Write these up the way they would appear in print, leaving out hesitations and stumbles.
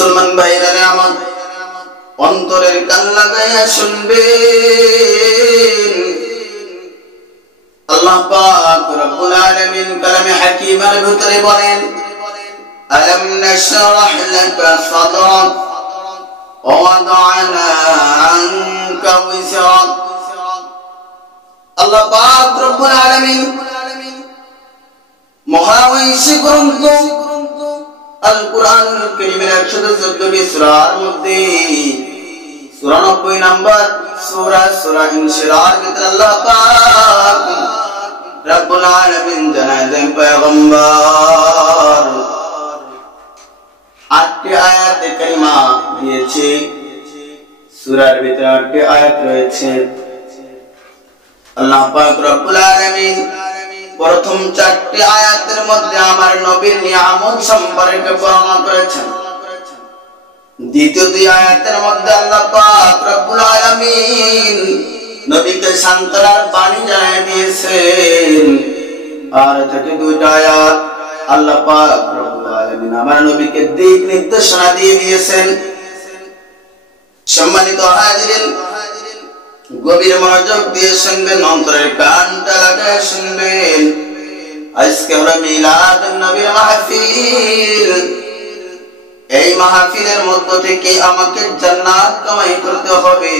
মুসলমান ভাইরা আমার অন্তরের কান লাগাইয়া শুনবেন আল্লাহ পাক রব্বুল আলামিন কালামে হাকিমের ভিতরে বলেন আলাম নাশরাহ লাকা সাদরাক ওয়া ওয়াদা'না আনকা ওয়িজরাক আল্লাহ পাক রব্বুল আলামিন মহাঐশী গ্রন্থ আল কুরআনুল কারীমের 114টি সূরার মধ্যে 94 নম্বর সূরা ইনশিরার ভিতরে আল্লাহ পাক রব্বুল আলামিন জানালেন পয়গম্বর 8টি আয়াতে কারিমা দিয়েছে সূরার ভিতরে 8টি আয়াত রয়েছে আল্লাহ পাক রব্বুল আলামিন প্রথম 4টি আয়াতের মধ্যে আমার নবীর নিয়ামত সম্পর্কে বর্ণনা করেছেন দ্বিতীয় 2 আয়াতের মধ্যে আল্লাহ পাক রব্বুল আলামিন নবীকে সান্তনার বাণী জানিয়ে দিয়েছেন আর থেকে 2টা আয়াত আল্লাহ পাক রব্বুল আলামিন আমার নবীকে দিক নির্দেশনা দিয়ে দিয়েছেন সম্মানিত হাজিরিন গভীর মনোযোগ দিয়ে শুনবেন অন্তরের কানটা লাগায় শুনবেন আজকে আমরা মিলাদুন নবীর মাহফিল এই মাহফিলের মধ্য থেকে আমাকে জান্নাত কামাই করতে হবে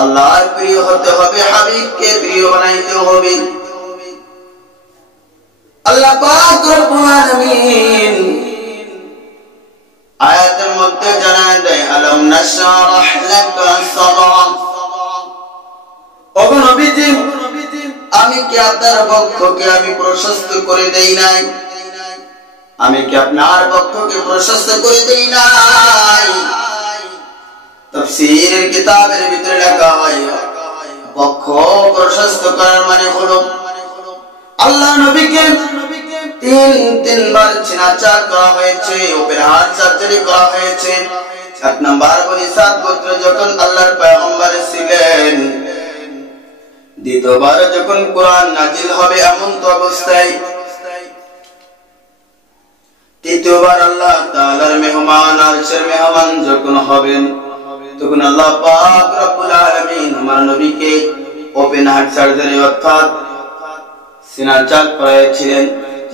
আল্লাহর প্রিয় হতে হবে হাবিবকে প্রিয় বানাইতে হবে আল্লাহ পাক রব্বুল আলামিন আয়াতের মধ্যে জানায় দেয় আলাম নাশরাহ লাকা সাদরাক ওগো নবীজি আমি কি আপনার বক্ষকে আমি প্রশস্ত করে দেই নাই আমি কি আপনার বক্ষকে প্রশস্ত করে দেই নাই তাফসীরের কিতাবের ভিতরে লেখা হয় বক্ষ প্রশস্ত করার মানে হলো আল্লাহ নবীকে তিনবার চিনাচার করা হয়েছে ওপেন হার্ট সার্জারি করা হয়েছে 1 নাম্বার বনি সাদ গোত্র যখন আল্লাহর পয়গম্বর ছিলেন দ্বিতীয়বার যখন কোরআন নাজিল হবে এমন তো অবস্থায় তৃতীয়বার আল্লাহ তাআলার মেহমান আরশের মেহমান যখন হবেন তখন আল্লাহ পাক রব্বুল আলামিন আমার নবীকে ওপেন হার্ট সার্জারি অর্থাৎ সিনা চাক করেছিলেন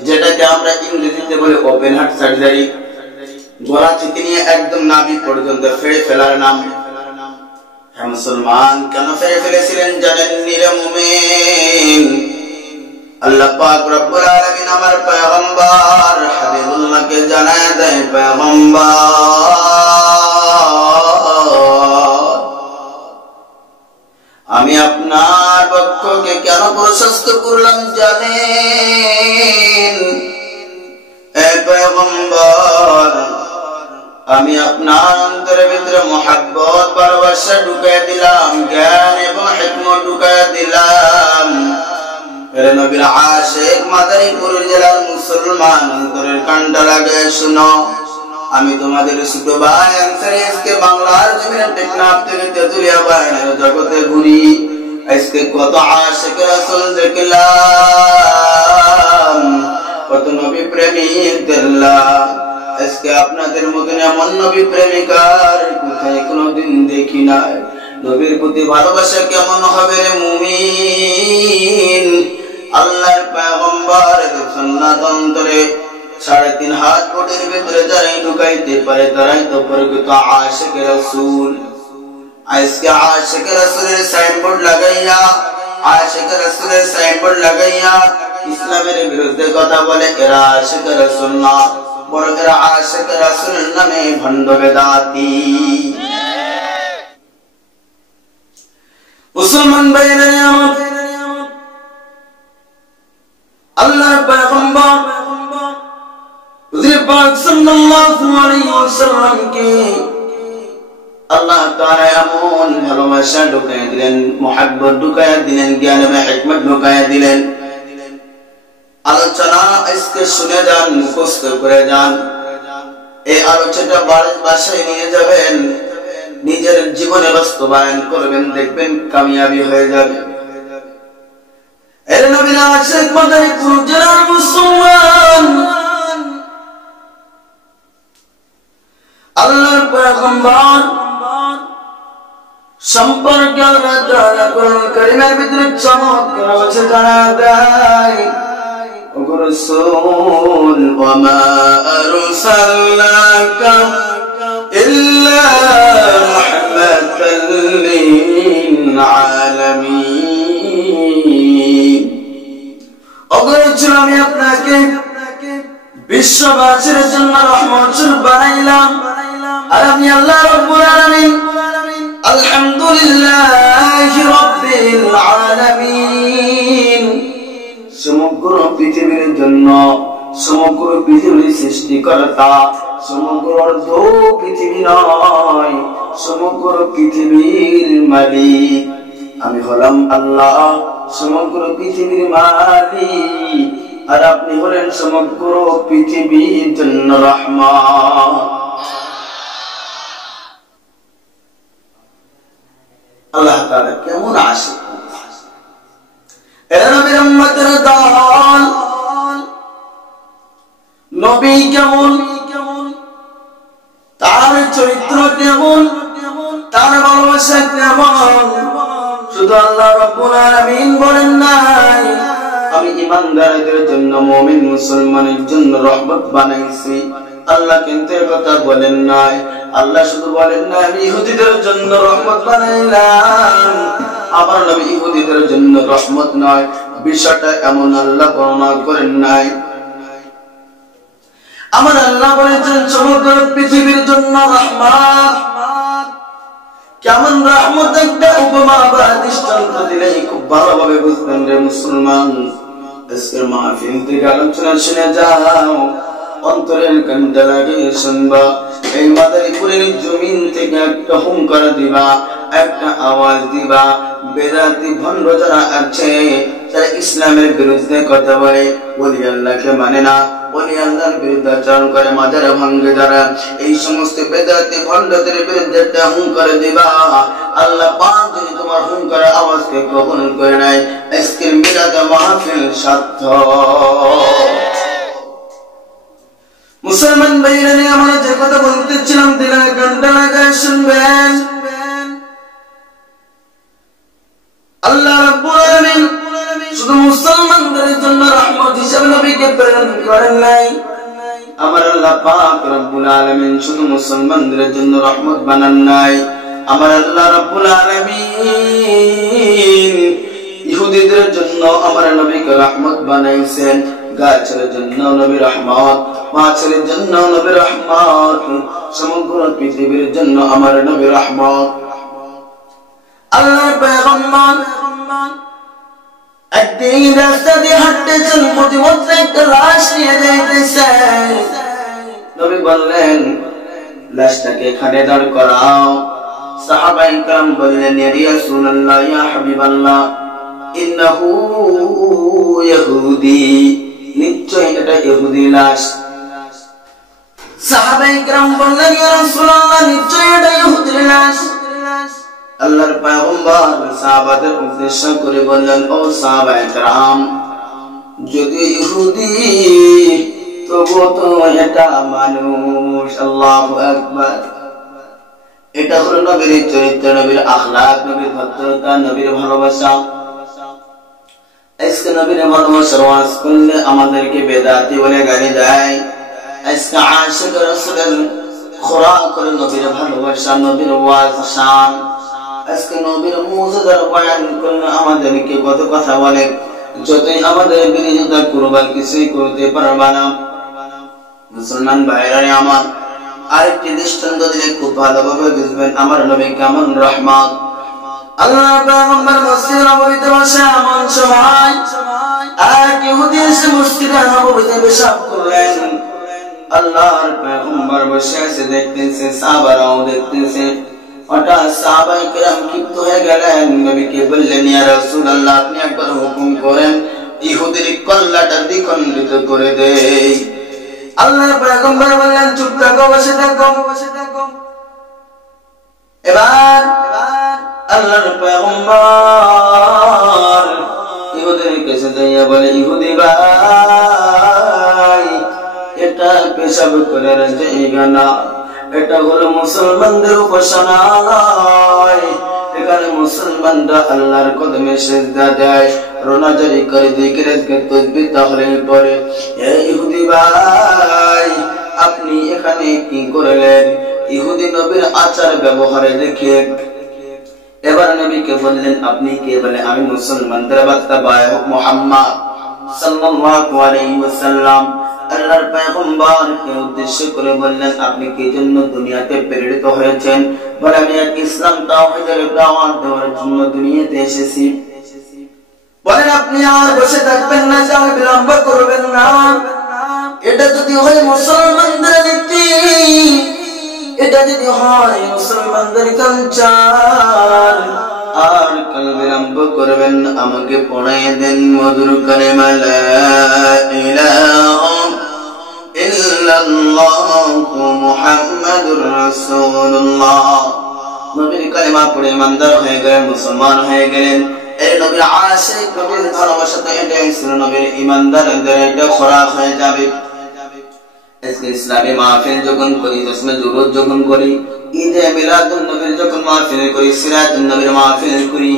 যেটাকে আমরা ইংরেজিতে বলি ওপেন হার্ট সার্জারি গলা থেকে নিয়ে একদম নাভি পর্যন্ত ফেড়ে ফেলার নাম মুসলমান কেন ফেলে ফেলেছিলেন জানেন নিরে মুমিন আল্লাহ পাক রব্বুল আলামিন আমার পয়গম্বর হাবিবুল্লাহকে জানায় দেয় পয়গম্বর আমি আপনার বক্ষকে কেন প্রশস্ত করলাম জানেন এ পয়গম্বর আমি আপনার অন্তরের ভিতরে মোহাব্বত ভালোবাসা ঢুকায় দিলাম জ্ঞান এবং হিকমত ঢুকায় দিলাম এর নবীর আশিক মাদারীপুর জেলার মুসলমান অন্তরের কানটা লাগায় শুনো আমি তোমাদের ছোট ভাই আনসারী আজকে বাংলার জমিনে টেকনাফ থেকে তেতুলিয়া বায়ানের জগতে ঘুরি আজকে কত আশিক রাসূল দেখলাম কত নবী প্রেমিক দেখলাম আজকে আপনাদের মতন এমন নবী প্রেমিকার কোথায় কোনোদিন দেখি নাই নবীর প্রতি ভালোবাসা কেমন হবে রে মুমিন আল্লাহর পয়গম্বর সুন্নাত অন্তরে 3.5 হাত কোটির ভিতরে যারাই ঢুকাইতে পারে তারাই তো প্রকৃত আশিক রাসূল আজকে আশিক রাসূলের সাইনবোর্ড লাগাইয়া আশিক রাসূলের সাইনবোর্ড লাগাইয়া ইসলামের বিরুদ্ধে কথা বলে এরা আশিক রাসূল না বরং এরা আশিক রাসূলের নামে ভণ্ড বেদাতি মুসলমান ভাইরা আমার আল্লাহর পয়গম্বর হুজুর পাক সাল্লাল্লাহু আলাইহি ওয়াসাল্লাম কে আল্লাহ তাআলা এমন ভালোবাসা ঢুকায় দিলেন মুহাব্বত ঢুকায় দিলেন জ্ঞান এবং হিকমত ঢুকায় দিলেন আলোচনা আজকে শুনে যান মুখস্থ করে যান এই আলোচনাটা বাসায় নিয়ে যাবেন নিজের জীবনে বাস্তবায়ন করবেন দেখবেন কামিয়াবি হয়ে যাবে এর নবীর আশিক মাদারীপুর জেলার মুসলমান পয়গম্বর সম্পর্কে আল্লাহ তাআলা কোরআন কারীমের ভিতরে চমৎকার ভাবে জানা দেয় ও রাসূল ওয়া মা আরসালনাকা ইল্লা রাহমাতাল লিল আলামিন। ও রাসূল আমি আপনাকে বিশ্ববাসীর জন্য রহমত বানাইলাম আর আমি আল্লাহ রাব্বুল আলামিন আলহামদুলিল্লাহি রাব্বিল আলামিন। সমগ্র পৃথিবীর জন্য সমগ্র পৃথিবীর সৃষ্টিকর্তা সমগ্র পৃথিবী নয় সমগ্র পৃথিবীর মালিক আমি হলাম আল্লাহ সমগ্র পৃথিবীর মালিক আর আপনি হলেন সমগ্র পৃথিবীর জন্য রহমত। আল্লাহ তাআলা কেমন আশিক এরা নবীর উম্মতের দল নবী কেমন তার চরিত্র কেমন তার ভালোবাসা কেমন শুধু আল্লাহ রাব্বুল আলামিন বলেন নাই আমি ঈমানদারদের জন্য মুমিন মুসলমানের জন্য রহমত বানাইছি। আল্লাহ কিন্তু এই কথা বলেন নাই। আল্লাহ শুধু বলেন না আমি ইহুদিদের জন্য রহমত বানাইলাম আমার নবী ইহুদিদের জন্য রহমত নয় বিষয়টা এমন আল্লাহ বর্ণনা করেন নাই। আমার আল্লাহ বলেছেন সমগ্র পৃথিবীর জন্য রহমত। কেমন রহমত একটা উপমা বা দৃষ্টান্ত দিলে খুব ভালোভাবে বুঝবেন রে মুসলমান। আজকের মাহফিল থেকে আলোচনা শুনে যাও অন্তরের কান্ডা লাগিয়ে শুনবা। এই মাদারীপুরের জমিন থেকে একটা হুঙ্কার দিবা একটা আওয়াজ দিবা বেদাতি ভণ্ড যারা আছে যারা ইসলামের বিরুদ্ধে কথা বলে ওলি আল্লাহকে মানে না ওলি আল্লাহর বিরুদ্ধে আচরণ করে মাজার ভাঙ্গে যারা এই সমস্ত বেদাতি ভণ্ডদের বিরুদ্ধে একটা হুঙ্কার দিবা। আল্লাহ পাক যদি তোমার হুঙ্কারের আওয়াজকে গ্রহণ করে নেয় আজকের মিলাদ মাহফিল সার্থক। মুসলমান ভাইরা আমরা যে কথা বলতেছিলাম দিলে ঘন্টা লাগায় শুনবেন। আল্লাহ রাব্বুল আলামিন শুধু মুসলমানদের জন্য রহমত হিসেবে নবীকে প্রেরণ করেন নাই। আমার আল্লাহ পাক রব্বুল আলামিন শুধু মুসলমানদের জন্য রহমত বানান নাই। আমার আল্লাহ রাব্বুল আলামিন ইহুদিদের জন্য আমার নবীকে রহমত বানাইছেন। গাছের জন্য নবী রহমত মাছের জন্য নবী রহমত সমগ্র পৃথিবীর জন্য আমার নবী রহমত। আল্লাহর পয়গম্বর একদিন রাস্তা দিয়ে হাঁটতেছেন প্রতিমধ্যে একটা লাশ নিয়ে যাইতেছেন। নবী বললেন লাশটাকে এখানে দাঁড় করাও। সাহাবায়ে কেরাম বললেন ইয়া রাসূলুল্লাহ ইয়া হাবিবাল্লাহ ইন্নাহু ইহুদি নিশ্চয় এটা ইহুদি লাশ। সাহাবায়ে কেরাম বললেন ইয়া রাসূলুল্লাহ নিশ্চয় এটা ইহুদি লাশ। আল্লাহর পয়গম্বর সাহাবাদের উদ্দেশ্য করে বললেন ও সাহাবায়ে কেরাম যদি ইহুদি তবুও তো এটা মানুষ। আল্লাহু আকবার। এটা হলো নবীর চরিত্র নবীর আখলাক নবীর ভদ্রতা নবীর ভালোবাসা। আজকে নবীর ভালোবাসার ওয়াজ করলে আমাদেরকে বেদাতি বলে গালি দেয়। আজকে আশিক রাসূলের খোরাক করে নবীর ভালোবাসা নবীর ওয়াজ শান। আজকে নবীর মুজিজার বয়ান করলে আমাদেরকে কত কথা বলে যতই আমাদের বিরোধিতা করবা কিছুই করতে পারবা না। মুসলমান ভাইরা আমার আরেকটি দৃষ্টান্ত দিলে খুব ভালোভাবে বুঝবেন আমার নবী কেমন রহমত। আল্লাহর পয়গম্বর মসজিদে নববীতে বসে এমন সময় এক ইহুদি এসে মসজিদে নববীতে পেশাব করলেন। আল্লাহর পয়গম্বর বসে আছে দেখতেছে সাহাবারাও দেখতেছে। হঠাৎ সাহাবায়ে কেরাম ক্ষিপ্ত হয়ে গেলেন নবীকে বললেন ইয়া রাসূলুল্লাহ আপনি একবার হুকুম করেন ইহুদির কল্লাটা দ্বিখণ্ডিত করে দেই। আল্লাহর পয়গম্বর বললেন চুপ থাকো বসে থাকো। এবার আল্লাহর পয়গম্বর ইহুদির কাছে যাইয়া বলে ইহুদি ভাই এটা পেশাব করার জায়গা না এটা হলো মুসলমানদের উপাসনালয়। এখানে মুসলমানরা আল্লাহর কদমে সিজদা দেয়, রোনাজারি করে, জিকির আজকার তাসবিহ তাহলিল পড়ে। এই ইহুদি ভাই, আপনি এখানে কি করলেন? ইহুদি নবীর আচার ব্যবহারে দেখে এবার নবীকে বললেন, আপনি কে? বলে, আমি মুসলমানদের বার্তাবাহক মুহাম্মদ সাল্লাল্লাহু আলাইহি ওয়াসাল্লাম। আল্লাহর পয়গম্বরকে উদ্দেশ্য করে বললেন, আপনি কি জন্য দুনিয়াতে প্রেরিত হয়েছেন? বলে, আমি এক ইসলাম তাওহীদের দাওয়াত দেওয়ার জন্য দুনিয়াতে এসেছি। বলেন, আপনি আর বসে থাকবেন না, আর বিলম্ব করবেন না। এটা যদি হয় মুসলমানদের নীতি, এটা যদি হয় মুসলমানদের কালচার, আর কাল বিলম্ব করবেন না, আমাকে পড়াই দেন মধুর কালেমা লা ইলাহা ইল্লাল্লাহু মুহাম্মাদুর রাসূলুল্লাহ। নবীর কালেমা পড়ে ইমানদার হয়ে গেলেন, মুসলমান হয়ে গেলেন। এই নবীর আশিক, নবীর ভালোবাসাতে এটাই ছিল নবীর ইমানদারদের এটা খোরাক হয়ে যাবে। আজকে ইসলামী মাহফিল যখন করি, দশমে জুলুস যখন করি, ঈদে মিলাদুন নবীর যখন মাহফিল করি, সিরাতুন নবীর মাহফিল করি,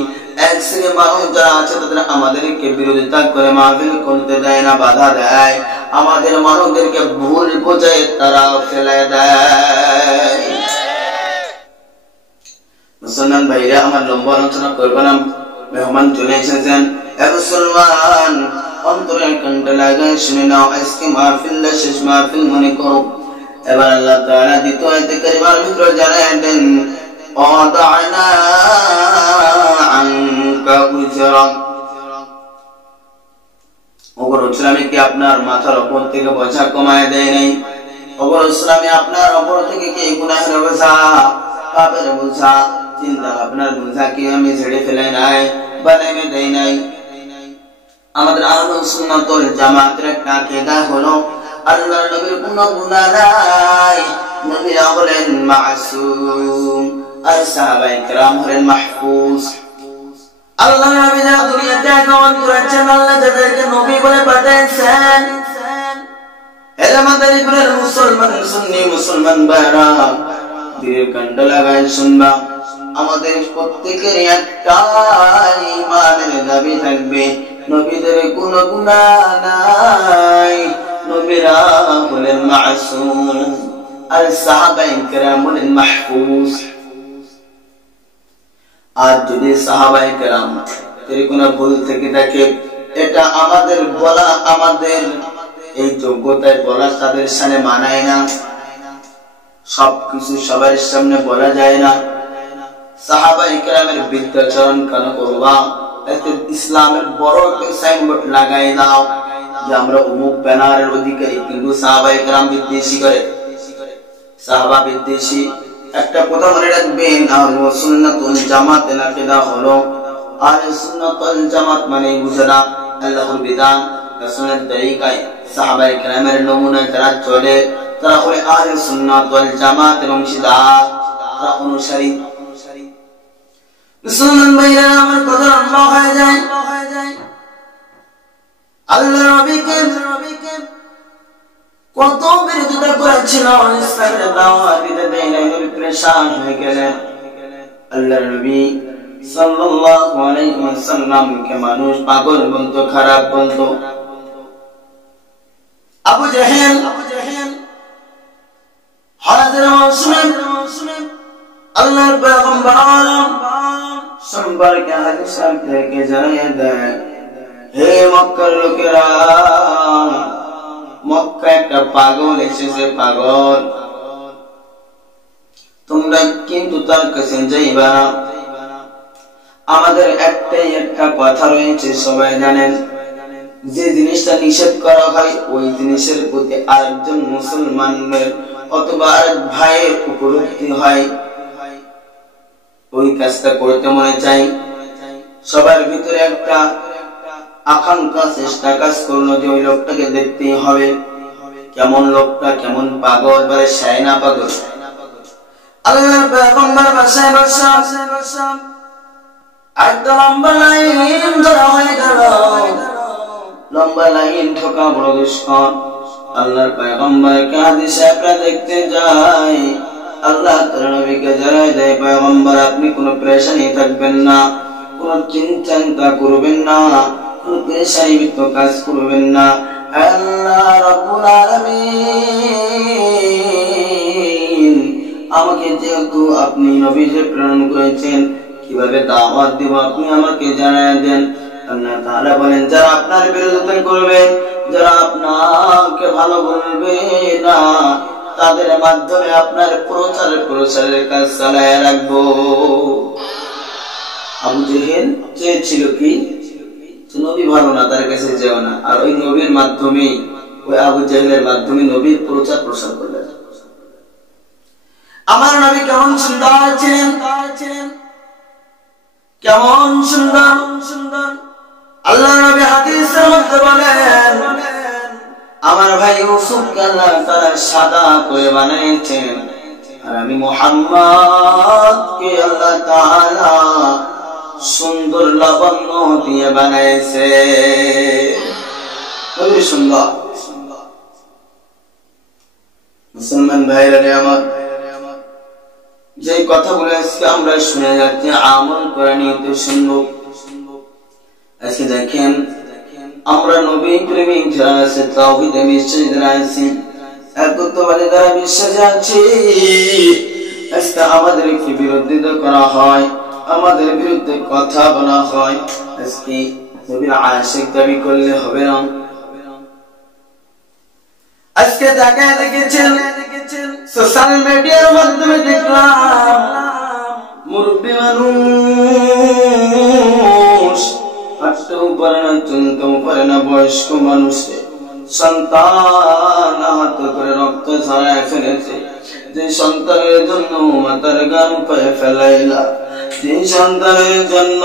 এক শ্রেণীর মানুষ যারা আছে তাদের আমাদেরকে বিরোধিতা করে মাহফিল করতে দেয় না, বাধা দেয়। আমাদের মানুষদেরকে ভুল বোঝায় তারা ফেলে দেয়। মুসলমান ভাইরা, আমার লম্বা আলোচনা করবো না, মেহমান চলে এসেছেন। মুসলমান অন্তরের কণ্ঠ লাগায় শুনে নাও, আজকে মাহফিলটা শেষ মাহফিল মনে করো। এবার আল্লাহ তাআলা দ্বিতীয় আয়াতে কারিমার ভিতরে জানায় দেন, ওয়াদা'না আনকা উজরাক। ওগো রাসূল, আমি কি আপনার মাথার উপর থেকে বোঝা কমায় দেয় নাই? ওগো রাসূল, আমি আপনার উপর থেকে কি গুনাহের বোঝা, পাপের বোঝা, চিন্তা ভাবনার বোঝা কি আমি ঝেড়ে ফেলে নাই, বানাইয়ে দেই নাই? আমাদের আহলুস সুন্নাত ওয়াল জামাতের একটা আকীদা হলো আল্লাহর নবীর কোনো গুনাহ নাই, নবীরা হলেন মাসুম, আর সাহাবায়ে কেরাম হলেন মাহফুজ। আল্লাহর নবী যারা দুনিয়াতে আগমন করেছেন, আল্লাহ যাদেরকে নবী বলে পাঠিয়েছেন, এরা আমাদের ইবনের মুসলমান, সুন্নি মুসলমান ভাইরা, দিনের কান্ড লাগায় শুনবা। আমাদের প্রত্যেকের একটা ঈমানের দাবি থাকবে, নবীদের কোনো গুনাহ নাই, নবীরা হলেন মাসুম, আর সাহাবায়ে কেরাম হলেন মাহফুজ। আর যদি সাহাবায়ে কেরাম এর কোনো ভুল থেকে থাকে, এটা আমাদের বলা, আমাদের এই যোগ্যতায় বলা তাদের সামনে মানায় না, সবকিছু সবার সামনে বলা যায় না। সাহাবায়ে কেরামের বিদ্যাচরণ কেন করবা? এতে ইসলামের বড় একটা সাইনবোর্ড লাগাই দাও যে আমরা অমুক ব্যানারের অধিকারী, কিন্তু সাহাবায়ে কেরাম বিদ্বেষী করে, সাহাবা বিদ্বেষী। একটা কথা মনে রাখবেন, আহলুস সুন্নাতুল জামাতের আকীদা হলো, আহলুস সুন্নাতুল জামাত মানে বুঝনা আল্লাহর বিধান, রাসূলের তরিকায়, সাহাবায়ে কেরামের নমুনায় তারা চলে, তারা হলো আহলুস সুন্নাতুল জামাতের অংশীদার, তারা অনুসারী। মুসলমান ভাইরা, আমার কথা লম্বা হয়ে যায়। আল্লাহর নবীকে কত বিরোধিতা করেছিল, ইসলামের দাওয়াত দিতে দেয় নাই, নবী পেরেশান হয়ে গেলেন। আল্লাহর নবী সাল্লাল্লাহু আলাইহি ওয়াসাল্লামকে মানুষ পাগল বলতো, খারাপ বলতো। আবু জাহেল হাজির মুসলিম আল্লাহর পয়গম্বর সম্পর্কে হাদিস থেকে জানিয়ে দেয়, হে মক্কার লোকেরা, মক্কা একটা পাগল এসেছে, পাগল, তোমরা কিন্তু তার কাছে যাইবা না। আমাদের একটাই একটা কথা রয়েছে, সবাই জানেন, যে জিনিসটা নিষেধ করা হয় ওই জিনিসের প্রতি আরেকজন মুসলমানের অথবা আরেক ভাইয়ের উপলব্ধি হয়, ওই কাজটা করতে মনে চাই। সবার ভিতরে একটা আকাঙ্ক্ষা, চেষ্টা কাজ করলো যে ওই লোকটাকে দেখতেই হবে, কেমন লোকটা, কেমন পাগল, বলে শায়না পাগল। আল্লাহর পয়গম্বর বাসায় বসা একটা লম্বা লাইন ধরা হয়ে গেল, লম্বা লাইন ঠোকা বড় দুষ্কর। আল্লাহর পয়গম্বরকে হাদিসে আমরা দেখতে যাই, আল্লাহ তাআলা নবীকে জানায় দেয়, পয়গম্বর আপনি কোনো পেরেশানি থাকবেন না, কোনো চিন্তা করবেন না, কোনো পেরেশানিযুক্ত কাজ করবেন না। আল্লাহ রাব্বুল আলামিন আমাকে যেহেতু আপনি নবী যে প্রেরণ করেছেন, কিভাবে দাওয়াত দেব আপনি আমাকে জানায় দেন। আল্লাহ তাআলা বলেন, যারা আপনার বিরোধিতা করবে, যারা আপনাকে ভালো বলবে না, তাদের মাধ্যমে আপনার প্রচারের কাজ চালায় রাখবো। আবু জেহেল চেয়েছিল কি, নবী ভালো না, তার কাছে যেও না, আর ওই নবীর মাধ্যমে, ওই আবু জেহেলের মাধ্যমে নবীর প্রচার করলেন। আমার নবী কেমন সুন্দর ছিলেন, কেমন সুন্দর। আল্লাহ নবী হাদিসের মধ্যে বলেন, আমার ভাই ইউসুফকে আল্লাহ তাআলা সাদা করে বানিয়েছেন, আর আমি মুহাম্মদকে আল্লাহ তাআলা সুন্দর লাবণ্য দিয়ে বানাইছে। খুবই সুন্দর। মুসলমান ভাইরা আমার, যে কথাগুলো আজকে আমরা শুনে যাচ্ছি, আমল করে নিতে শুনবো। আজকে দেখেন, আমরা নবী প্রেমিক যারা আছে, তাওহীদে বিশ্বাসী যারা আছি, একত্ববাদী যারা বিশ্বাসী আছি, আজকে আমাদেরকে বিরোধিতা করা হয়, আমাদের বিরুদ্ধে কথা বলা হয়। আজকে নবীর আশিক দাবি করলে হবে না। আজকে দেখা দেখেছেন সোশ্যাল মিডিয়ার মাধ্যমে, দেখলাম মুরব্বী মানুষ হাঁটতেও পারে না, চলতেও পারে না, বয়স্ক মানুষকে সন্তান আহত করে রক্ত ঝরায় ফেলেছে। যে সন্তানের জন্য মাতার গান পায়ে ফেলাইলা, যে সন্তানের জন্য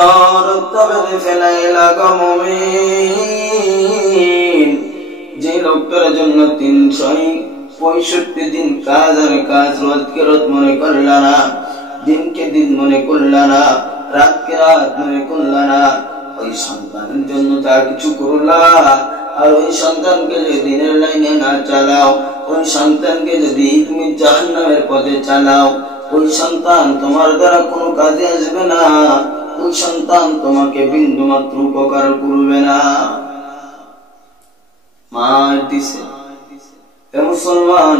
রক্ত বেঁধে ফেলাইলা গো মুমিন, যে লোকটার জন্য 365 দিন কাজ আর কাজ, রোজকে রোজ মনে করলা না, দিনকে দিন মনে করলা না, রাতকে রাত মনে করলা না, ওই সন্তানের জন্য যা কিছু করলা, আর ওই সন্তানকে যদি দিনের লাইনে না চালাও, ওই সন্তানকে যদি তুমি জাহান্নামের পথে চালাও, ওই সন্তান তোমার দ্বারা কোনো কাজে আসবে না, ওই সন্তান তোমাকে বিন্দু মাত্র উপকার করবে না। মার দিছে। মুসলমান,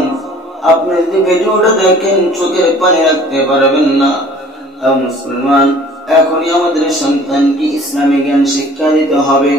আপনি যদি ভিডিওটা দেখেন চোখের পানি রাখতে পারবেন না। মুসলমান, এখনই আমাদের সন্তানকে ইসলামী জ্ঞান শিক্ষা দিতে হবে।